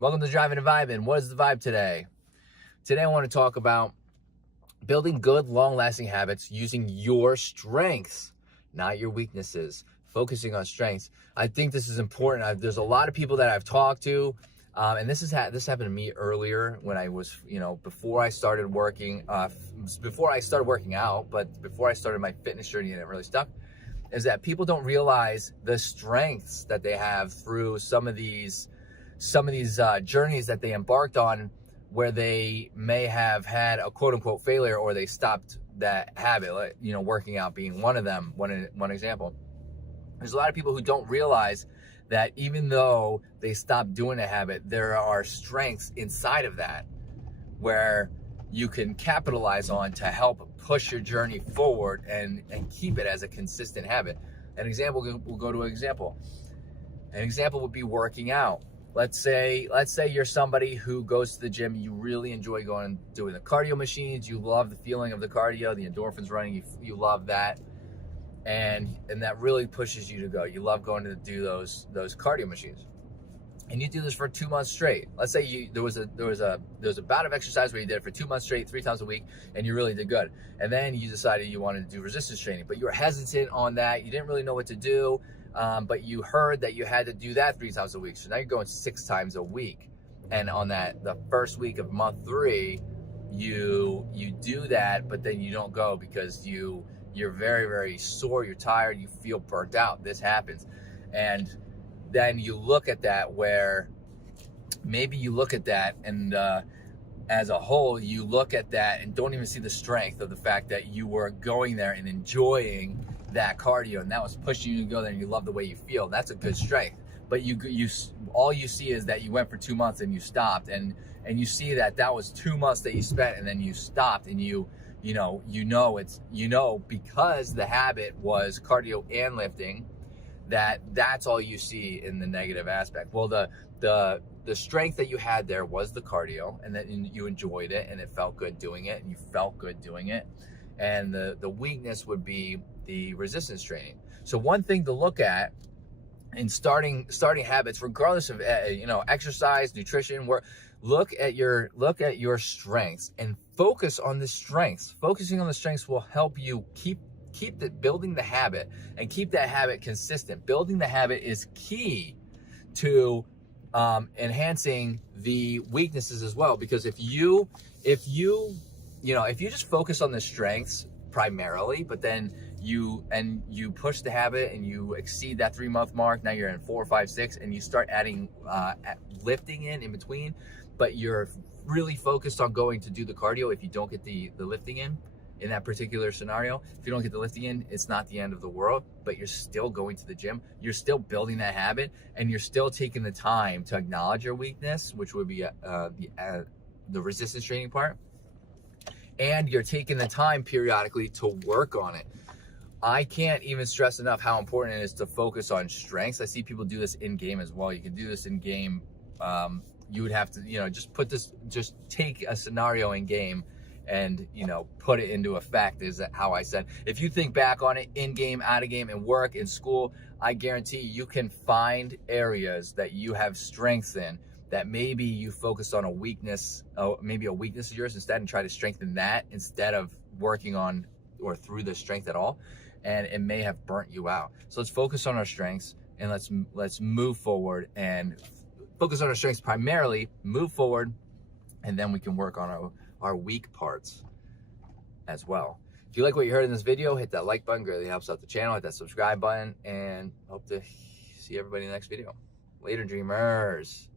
Welcome to Driving and Vibing. What is the vibe today? Today I want to talk about building good, long-lasting habits using your strengths, not your weaknesses. Focusing on strengths. I think this is important. There's a lot of people that I've talked to, and this happened to me earlier when I was, before I started working, before I started working out, but before I started my fitness journey and it really stuck, is that people don't realize the strengths that they have through some of these journeys that they embarked on, where they may have had a quote unquote failure, or they stopped that habit, like, working out being one of them, one example. There's a lot of people who don't realize that even though they stopped doing a habit, there are strengths inside of that where you can capitalize on to help push your journey forward and keep it as a consistent habit. An example, we'll go to an example. An example would be working out. Let's say you're somebody who goes to the gym. You really enjoy going and doing the cardio machines. You love the feeling of the cardio, the endorphins running. You love that, and that really pushes you to go. You love going to do those cardio machines, and you do this for 2 months straight. Let's say there was a bout of exercise where you did it for 2 months straight, 3 times a week, and you really did good. And then you decided you wanted to do resistance training, but you were hesitant on that. You didn't really know what to do. But you heard that you had to do that 3 times a week. So now you're going 6 times a week. And on the first week of month 3, you do that, but then you don't go because you're very, very sore, you're tired, you feel burnt out. This happens. And then you look at that, where maybe you look at that and as a whole, you look at that and don't even see the strength of the fact that you were going there and enjoying that cardio, and that was pushing you to go there, and you love the way you feel. That's a good strength. But you all you see is that you went for 2 months and you stopped, and you see that was 2 months that you spent, and then you stopped, and because the habit was cardio and lifting, that's all you see in the negative aspect. Well, the strength that you had there was the cardio, and that you enjoyed it, and it felt good doing it, and you felt good doing it. And the weakness would be the resistance training. So one thing to look at in starting habits, regardless of exercise, nutrition, look at your strengths and focus on the strengths. Focusing on the strengths will help you keep building the habit and keep that habit consistent. Building the habit is key to enhancing the weaknesses as well, because if you just focus on the strengths primarily, but then you push the habit and you exceed that 3-month mark, now you're in 4, 5, 6, and you start adding lifting in between, but you're really focused on going to do the cardio. If you don't get the lifting in that particular scenario, if you don't get the lifting in, it's not the end of the world, but you're still going to the gym, you're still building that habit, and you're still taking the time to acknowledge your weakness, which would be the resistance training part. And you're taking the time periodically to work on it. I can't even stress enough how important it is to focus on strengths. I see people do this in game as well. You can do this in game. You would have to, just take a scenario in game and, put it into effect, is how I said. If you think back on it, in game, out of game, in work, in school, I guarantee you can find areas that you have strengths in, that maybe you focused on a weakness, maybe a weakness of yours instead, and try to strengthen that instead of working on or through the strength at all, and it may have burnt you out. So let's focus on our strengths, and let's move forward and focus on our strengths primarily, move forward, and then we can work on our weak parts as well. If you like what you heard in this video, hit that like button, greatly helps out the channel. Hit that subscribe button, and hope to see everybody in the next video. Later, dreamers.